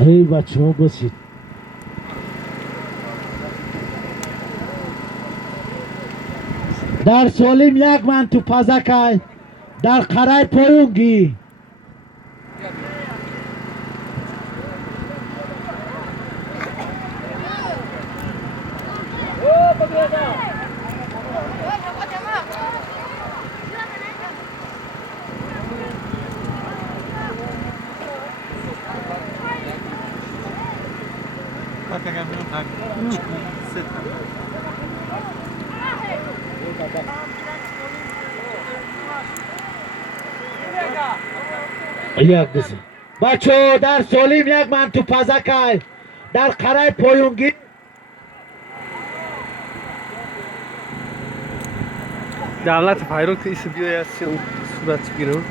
ای بچه ها بسید در سالیم یک من تو پزکای در قرای پایونگی یک دست بچه در سالیم یک من تو پزکای در قرای پایونگی Davlat Fayruk ise diyor ya surat çıkıyor.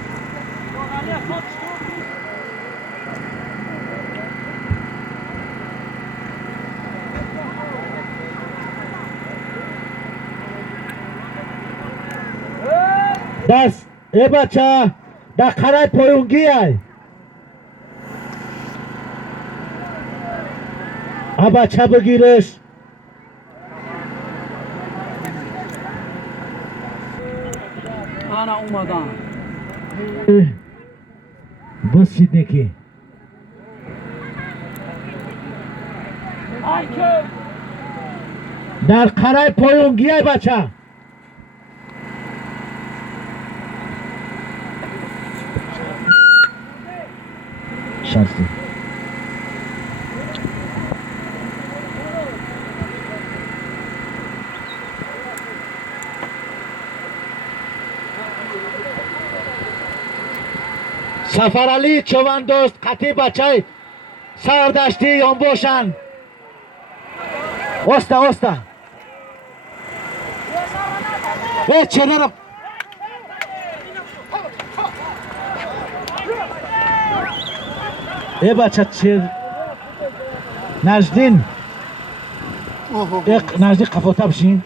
دست ای بچه در قرای پایونگی های ها بچه بگیرش Ana اومدن بسید نکی در قرای پایونگی های بچه شرطی سفرعلی چوندوست قطعی بچه سردشتی یا باشن اوستا چنه رو ای بچه چه نجدین نجدین قفاته بشین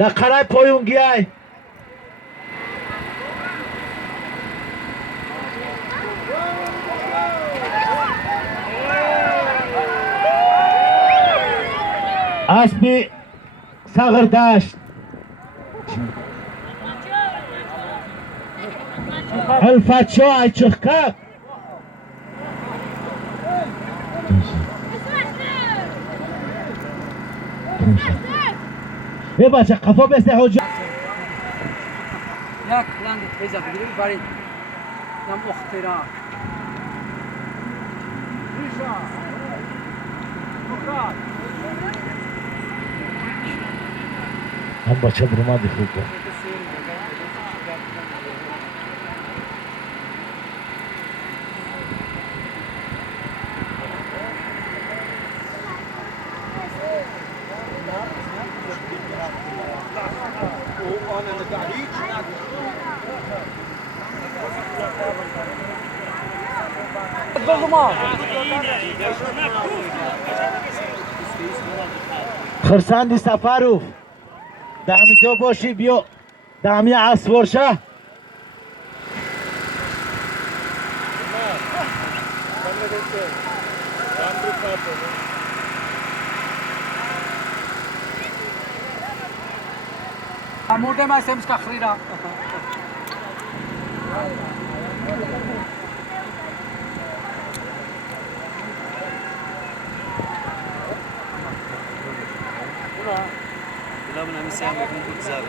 در قرای پایونگی های اسبی صغر داشت الفتشو ای چخکک ای بچه قفا بسته حجا یک لنگ پیزا بگیریم برید نم اختراع هم بچه برمادی خوب کن خرسندی سفروف دمی تو باشی بیو دمی اسوارشه موده ما سمس کا خریدا لا من أمسي عم يكون كل زابط.